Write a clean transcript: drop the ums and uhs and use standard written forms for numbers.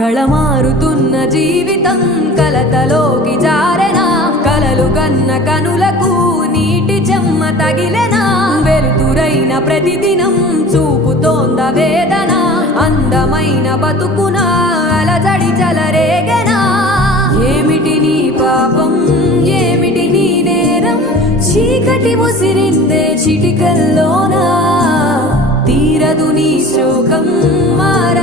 కళమారుతున్న జీవితం కలతలోకి జారెనా కలలు కన్న కనులకు నీటి చెమ్మ తగిలెనా వెలుతురైన ప్రతిదినం చూపుతోంద వేదన అందమైన బతుకున అలజడి చలరేగెనా ఏమిటి నీ పాపం ఏమిటి నీ నేరం చీకటి ముసిరిందే చిటికల్లోనా తీరదు నీ శోకం మార